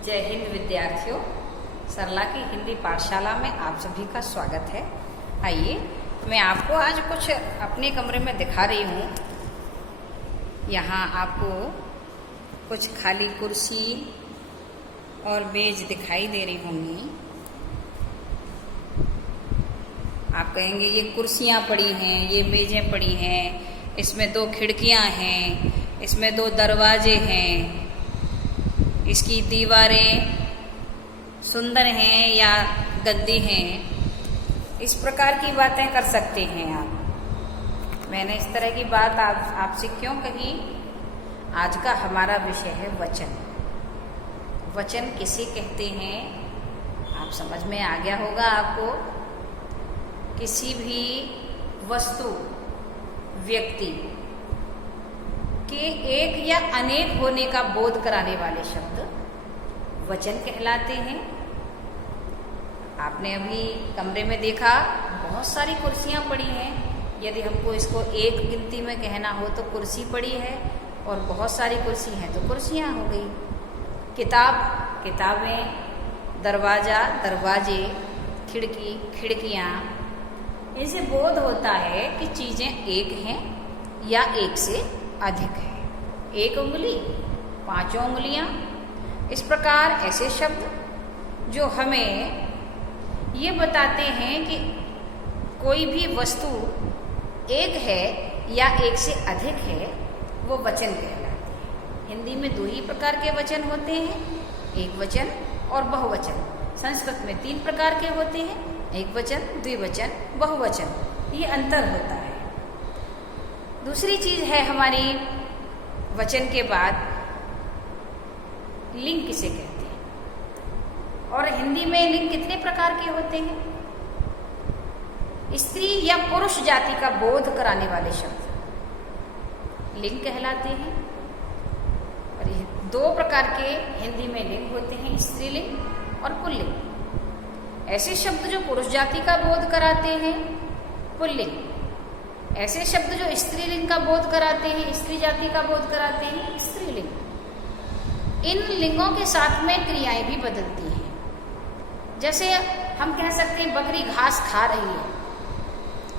जय हिंद विद्यार्थियों, सरला की हिंदी पाठशाला में आप सभी का स्वागत है। आइए मैं आपको आज कुछ अपने कमरे में दिखा रही हूँ। यहाँ आपको कुछ खाली कुर्सी और मेज दिखाई दे रही होंगी। आप कहेंगे ये कुर्सियाँ पड़ी हैं, ये मेजें पड़ी हैं, इसमें 2 खिड़कियाँ हैं, इसमें 2 दरवाजे हैं, इसकी दीवारें सुंदर हैं या गंदी हैं। इस प्रकार की बातें कर सकते हैं आप। मैंने इस तरह की बात आपसे क्यों कही? आज का हमारा विषय है वचन। वचन किसे कहते हैं आप समझ में आ गया होगा आपको। किसी भी वस्तु, व्यक्ति के एक या अनेक होने का बोध कराने वाले शब्द वचन कहलाते हैं। आपने अभी कमरे में देखा बहुत सारी कुर्सियां पड़ी हैं। यदि हमको इसको एक गिनती में कहना हो तो कुर्सी पड़ी है, और बहुत सारी कुर्सी हैं तो कुर्सियां हो गई। किताबें, दरवाजा, दरवाजे, खिड़की, खिड़कियां। इनसे बोध होता है कि चीज़ें एक हैं या एक से अधिक है। 1 उंगली, 5 उंगलियां। इस प्रकार ऐसे शब्द जो हमें ये बताते हैं कि कोई भी वस्तु एक है या एक से अधिक है, वो वचन कहलाते हैं। हिंदी में 2 ही प्रकार के वचन होते हैं, एक वचन और बहुवचन। संस्कृत में 3 प्रकार के होते हैं, एक वचन, द्विवचन, बहुवचन। ये अंतर होता है। दूसरी चीज है हमारी वचन के बाद लिंग किसे कहते हैं, और हिंदी में लिंग कितने प्रकार के होते हैं? स्त्री या पुरुष जाति का बोध कराने वाले शब्द लिंग कहलाते हैं। और ये 2 प्रकार के हिंदी में लिंग होते हैं, स्त्रीलिंग और पुल्लिंग। ऐसे शब्द जो पुरुष जाति का बोध कराते हैं, पुल्लिंग। ऐसे शब्द जो स्त्रीलिंग का बोध कराते हैं, स्त्री जाति का बोध कराते हैं, स्त्रीलिंग। इन लिंगों के साथ में क्रियाएं भी बदलती हैं। जैसे हम कह सकते हैं बकरी घास खा रही है।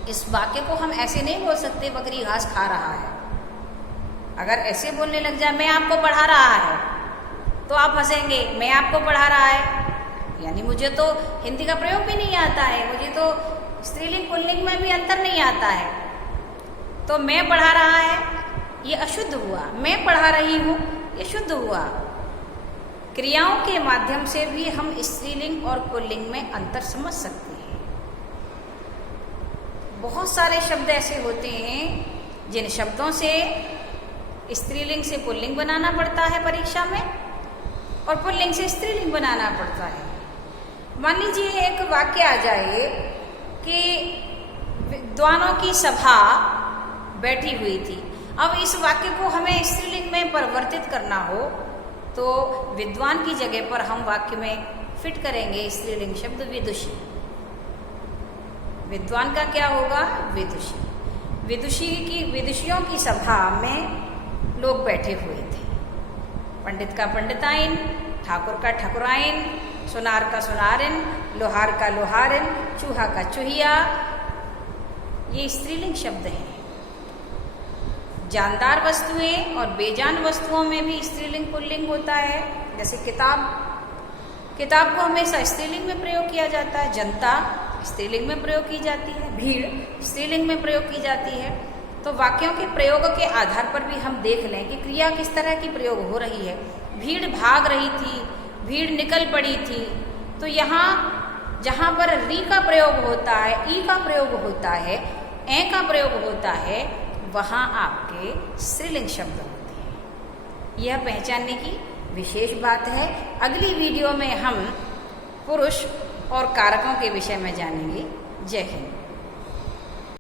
इस वाक्य को हम ऐसे नहीं बोल सकते बकरी घास खा रहा है। अगर ऐसे बोलने लग जाए मैं आपको पढ़ा रहा है, तो आप हंसेंगे। मैं आपको पढ़ा रहा है यानी मुझे तो हिंदी का प्रयोग भी नहीं आता है, मुझे तो स्त्रीलिंग पुल्लिंग में भी अंतर नहीं आता है। तो मैं पढ़ा रहा है ये अशुद्ध हुआ, मैं पढ़ा रही हूँ ये शुद्ध हुआ। क्रियाओं के माध्यम से भी हम स्त्रीलिंग और पुल्लिंग में अंतर समझ सकते हैं। बहुत सारे शब्द ऐसे होते हैं जिन शब्दों से स्त्रीलिंग से पुल्लिंग बनाना पड़ता है परीक्षा में, और पुल्लिंग से स्त्रीलिंग बनाना पड़ता है। मान लीजिए एक वाक्य आ जाए कि विद्वानों की सभा बैठी हुई थी। अब इस वाक्य को हमें स्त्रीलिंग में परिवर्तित करना हो तो विद्वान की जगह पर हम वाक्य में फिट करेंगे स्त्रीलिंग शब्द विदुषी। विद्वान का क्या होगा? विदुषी। विदुषियों की सभा में लोग बैठे हुए थे। पंडित का पंडिताइन, ठाकुर का ठाकुराइन, सुनार का सुनारिन, लोहार का लोहारिन, चूहा का चूहिया। ये स्त्रीलिंग शब्द हैं। जानदार वस्तुएं और बेजान वस्तुओं में भी स्त्रीलिंग पुल्लिंग होता है। जैसे किताब को हमेशा स्त्रीलिंग में प्रयोग किया जाता है। जनता स्त्रीलिंग में प्रयोग की जाती है। भीड़ स्त्रीलिंग में प्रयोग की जाती है। तो वाक्यों के प्रयोग के आधार पर भी हम देख लें कि क्रिया किस तरह की प्रयोग हो रही है। भीड़ भाग रही थी, भीड़ निकल पड़ी थी। तो यहाँ जहाँ पर री का प्रयोग होता है, ई का प्रयोग होता है, ए का प्रयोग होता है, वहाँ आपके स्त्रीलिंग शब्द होते हैं। यह पहचानने की विशेष बात है। अगली वीडियो में हम पुरुष और कारकों के विषय में जानेंगे। जय हिंद।